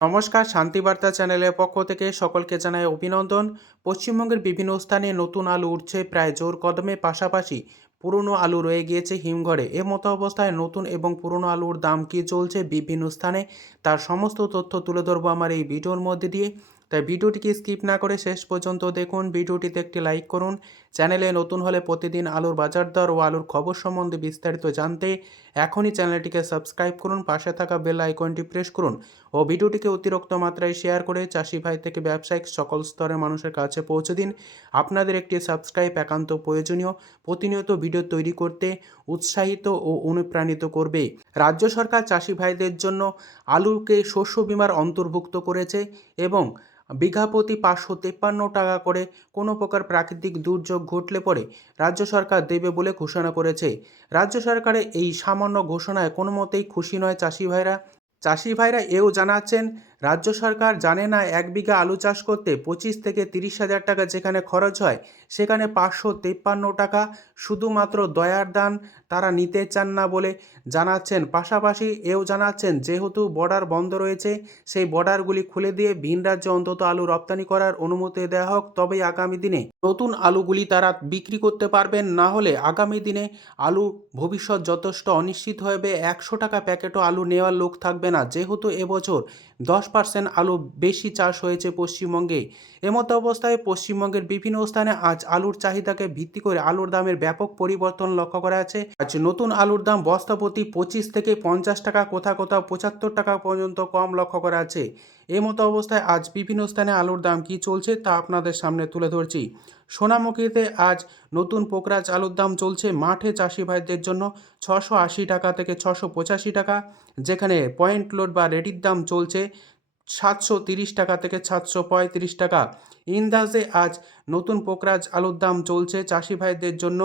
নমস্কার শান্তিবার্তা চ্যানেলের পক্ষ থেকে সকলকে জানায় অভিনন্দন। পশ্চিমবঙ্গের বিভিন্ন স্থানে নতুন আলু উঠছে প্রায় জোর কদমে, পাশাপাশি পুরনো আলু রয়ে গিয়েছে হিমঘরে। এ মতো অবস্থায় নতুন এবং পুরনো আলুর দাম কী চলছে বিভিন্ন স্থানে, তার সমস্ত তথ্য তুলে ধরবো আমার এই ভিডিওর মধ্যে দিয়ে। তাই ভিডিওটিকে স্কিপ না করে শেষ পর্যন্ত দেখুন। ভিডিওটিতে একটি লাইক করুন। চ্যানেলে নতুন হলে প্রতিদিন আলুর বাজার দর ও আলুর খবর সম্বন্ধে বিস্তারিত জানতে এখনই চ্যানেলটিকে সাবস্ক্রাইব করুন, পাশে থাকা বেল আইকনটি প্রেস করুন ও ভিডিওটিকে অতিরিক্ত মাত্রায় শেয়ার করে চাষি ভাই থেকে ব্যবসায়িক সকল স্তরের মানুষের কাছে পৌঁছে দিন। আপনাদের একটি সাবস্ক্রাইব একান্ত প্রয়োজনীয়। প্রতিনিয়ত ভিডিও তৈরি করতে উৎসাহিত ও অনুপ্রাণিত করবে। রাজ্য সরকার চাষি ভাইদের জন্য আলুকে শস্য বিমার অন্তর্ভুক্ত করেছে এবং বিঘা প্রতি পাঁচশো তেপ্পান্ন টাকা করে কোনো প্রকার প্রাকৃতিক দুর্যোগ ঘটলে পরে রাজ্য সরকার দেবে বলে ঘোষণা করেছে। রাজ্য সরকারের এই সামান্য ঘোষণায় কোনো মতেই খুশি নয় চাষি ভাইরা। চাষি ভাইরা এও জানাচ্ছেন রাজ্য সরকার জানে না এক বিঘা আলু চাষ করতে পঁচিশ থেকে তিরিশ হাজার টাকা যেখানে খরচ হয়, সেখানে পাঁচশো তেপ্পান্ন টাকা শুধুমাত্র দয়ার দান তারা নিতে চান না বলে জানাচ্ছেন। পাশাপাশি এও জানাচ্ছেন, যেহেতু বর্ডার বন্ধ রয়েছে, সেই বর্ডারগুলি খুলে দিয়ে ভিন রাজ্যে অন্তত আলু রপ্তানি করার অনুমতি দেওয়া হোক, তবেই আগামী দিনে নতুন আলুগুলি তারা বিক্রি করতে পারবেন। না হলে আগামী দিনে আলু ভবিষ্যৎ যথেষ্ট অনিশ্চিত হবে। একশো টাকা প্যাকেটও আলু নেওয়ার লোক থাকবে না। যেহেতু এবছর দশ পার্সেন্ট আলু বেশি চাষ হয়েছে পশ্চিমবঙ্গে। এমতো অবস্থায় পশ্চিমবঙ্গের বিভিন্ন স্থানে আজ আলুর চাহিদাকে ভিত্তি করে আলুর দামের ব্যাপক পরিবর্তন লক্ষ্য করা আছে আজ নতুন আলুর দাম বস্তা প্রতি পঁচিশ থেকে পঞ্চাশ টাকা কোথাও কোথাও পঁচাত্তর টাকা পর্যন্ত কম লক্ষ্য করা আছে এই মতো অবস্থায় আজ বিভিন্ন স্থানে আলুর দাম কী চলছে তা আপনাদের সামনে তুলে ধরছি। সোনামুখীতে আজ নতুন পোকরাজ আলুর দাম চলছে মাঠে চাষি ভাইদের জন্য ছশো আশি টাকা থেকে ছশো পঁচাশি টাকা, যেখানে পয়েন্ট লোড বা রেডির দাম চলছে সাতশো তিরিশ টাকা থেকে সাতশো পঁয়ত্রিশ টাকা। ইন্দাজে আজ নতুন পোকরাজ আলুর দাম চলছে চাষি ভাইদের জন্য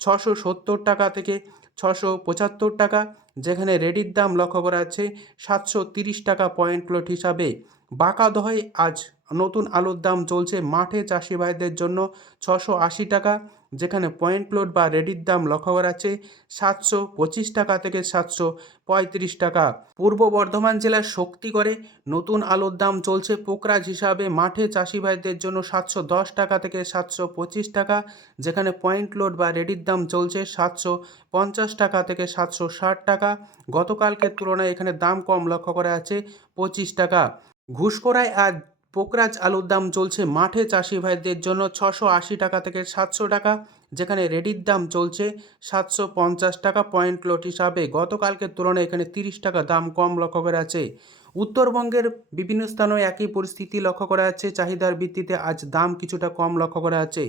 ছশো সত্তর টাকা থেকে ছশো পঁচাত্তর টাকা যেখানে রেডির দাম লক্ষ্য করা যাচ্ছে সাতশো তিরিশ টাকা পয়েন্ট প্লট হিসাবে। বাঁকাদহায় আজ নতুন আলুর দাম চলছে মাঠে চাষি ভাইদের জন্য ছশো আশি টাকা, যেখানে পয়েন্ট লোড বা রেডির দাম লক্ষ্য করা আছে সাতশো পঁচিশ টাকা থেকে সাতশো পঁয়ত্রিশ টাকা। পূর্ব বর্ধমান জেলার শক্তিগড়ে নতুন আলুর দাম চলছে পোকরাজ হিসাবে মাঠে চাষি ভাইদের জন্য সাতশো দশ টাকা থেকে সাতশো পঁচিশ টাকা, যেখানে পয়েন্ট লোড বা রেডির দাম চলছে সাতশো পঞ্চাশ টাকা থেকে সাতশো ষাট টাকা। গতকালকের তুলনায় এখানে দাম কম লক্ষ্য করা আছে পঁচিশ টাকা। ঘুষকরায় আজ পোকরাজ আলুর দাম চলছে মাঠে। চাষি ভাইদের জন্য ছশো আশি টাকা থেকে সাতশো টাকা, যেখানে রেডির দাম চলছে সাতশো পঞ্চাশ টাকা। পয়েন্ট লোট হিসাবে গতকালকের তুলনায় এখানে তিরিশ টাকা দাম কম লক্ষ্য করা আছে উত্তরবঙ্গের বিভিন্ন স্থানেও একই পরিস্থিতি লক্ষ্য করা যাচ্ছে। চাহিদার ভিত্তিতে আজ দাম কিছুটা কম লক্ষ্য করা যাচ্ছে।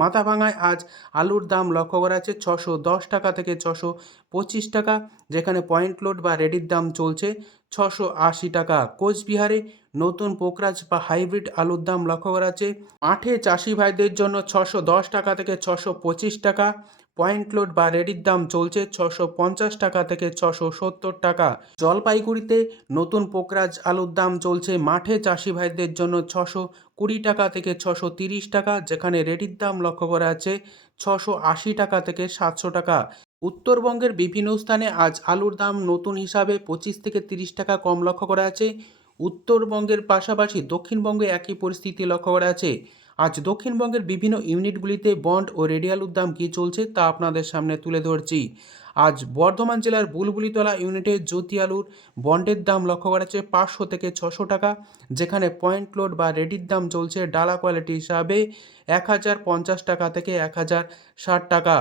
মাথাভাঙায় আজ আলুর দাম লক্ষ্য করা যাচ্ছে ছশো দশ টাকা থেকে ছশো পঁচিশ টাকা, যেখানে পয়েন্ট লোড বা রেডির দাম চলছে ছশো আশি টাকা। কোচবিহারে নতুন পোকরাজ বা হাইব্রিড আলুর দাম লক্ষ্য করা যাচ্ছে। মাঠে চাষি ভাইদের জন্য ছশো দশ টাকা থেকে ছশো পঁচিশ টাকা। পয়েন্ট লোড বা রেডির দাম চলছে ছশো পঞ্চাশ টাকা থেকে ছশো সত্তর টাকা। জলপাইগুড়িতে নতুন পোকরাজ আলুর দাম চলছে। মাঠে চাষি ভাইদের জন্য ছশো কুড়ি টাকা থেকে ছশো তিরিশ টাকা, যেখানে রেডির দাম লক্ষ্য করা আছে ছশো আশি টাকা থেকে সাতশো টাকা। উত্তরবঙ্গের বিভিন্ন স্থানে আজ আলুর দাম নতুন হিসাবে পঁচিশ থেকে তিরিশ টাকা কম লক্ষ্য করা আছে উত্তরবঙ্গের পাশাপাশি দক্ষিণবঙ্গে একই পরিস্থিতি লক্ষ্য করা আছে আজ দক্ষিণবঙ্গের বিভিন্ন ইউনিটগুলিতে বন্ড ও রেডিয়ালুর দাম কী চলছে তা আপনাদের সামনে তুলে ধরছি। আজ বর্ধমান জেলার বুলবুলিতলা ইউনিটে জ্যোতি আলুর বন্ডের দাম লক্ষ্য করা যাচ্ছে পাঁচশো থেকে ছশো টাকা, যেখানে পয়েন্ট লোড বা রেডির দাম চলছে ডালা কোয়ালিটি হিসাবে এক হাজার পঞ্চাশ টাকা থেকে এক হাজার ষাট টাকা।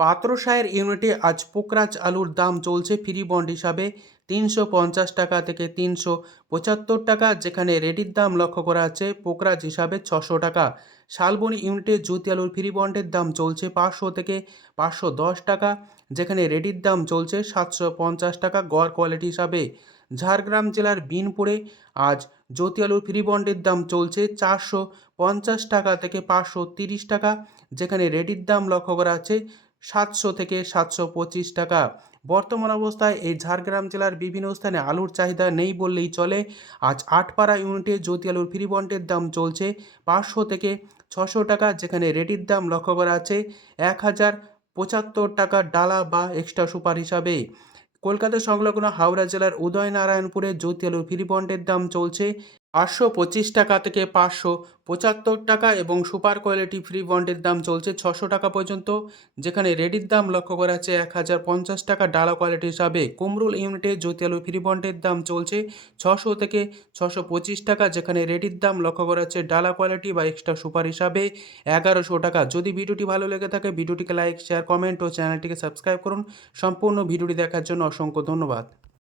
পাত্রসায়ের ইউনিটে আজ পোকরাজ আলুর দাম চলছে ফ্রি বন্ড হিসাবে তিনশো পঞ্চাশ টাকা থেকে তিনশো পঁচাত্তর টাকা, যেখানে রেডির দাম লক্ষ্য করা আছে পোকরাজ হিসাবে ছশো টাকা। শালবনি ইউনিটে জ্যোতি আলুর ফ্রি বন্ডের দাম চলছে পাঁচশো থেকে পাঁচশো দশ টাকা, যেখানে রেডির দাম চলছে সাতশো পঞ্চাশ টাকা গড় কোয়ালিটি হিসাবে। ঝাড়গ্রাম জেলার বিনপুরে আজ জ্যোতি আলুর ফ্রি বন্ডের দাম চলছে চারশো পঞ্চাশ টাকা থেকে পাঁচশো তিরিশ টাকা, যেখানে রেডির দাম লক্ষ্য করা আছে সাতশো থেকে সাতশো পঁচিশ টাকা। বর্তমান অবস্থায় এই ঝাড়গ্রাম জেলার বিভিন্ন স্থানে আলুর চাহিদা নেই বললেই চলে। আজ আটপাড়া ইউনিটে জ্যোতি আলুর ফ্রি বন্ডের দাম চলছে পাঁচশো থেকে ছশো টাকা, যেখানে রেডির দাম লক্ষ্য করা আছে এক হাজার পঁচাত্তর টাকা ডালা বা এক্সট্রা সুপার হিসাবে। কলকাতা সংলগ্ন হাওড়া জেলার উদয়নারায়ণপুরে জ্যোতি আলুর ফ্রি বন্ডের দাম চলছে পাঁচশো পঁচিশ টাকা থেকে পাঁচশো পঁচাত্তর টাকা এবং সুপার কোয়ালিটি ফ্রি বন্ডের দাম চলছে ছশো টাকা পর্যন্ত, যেখানে রেডির দাম লক্ষ্য করা যাচ্ছে এক হাজার পঞ্চাশ টাকা। ডালা কোয়ালিটি হিসাবে কুমরুল ইউনিটে জ্যোতি আলু ফ্রি বন্ডের দাম চলছে ছশো থেকে ছশো পঁচিশ টাকা, যেখানে রেডির দাম লক্ষ্য করা যাচ্ছে ডালা কোয়ালিটি বা এক্সট্রা সুপার হিসাবে এগারোশো টাকা। যদি ভিডিওটি ভালো লেগে থাকে, ভিডিওটিকে লাইক, শেয়ার, কমেন্ট ও চ্যানেলটিকে সাবস্ক্রাইব করুন। সম্পূর্ণ ভিডিওটি দেখার জন্য অসংখ্য ধন্যবাদ।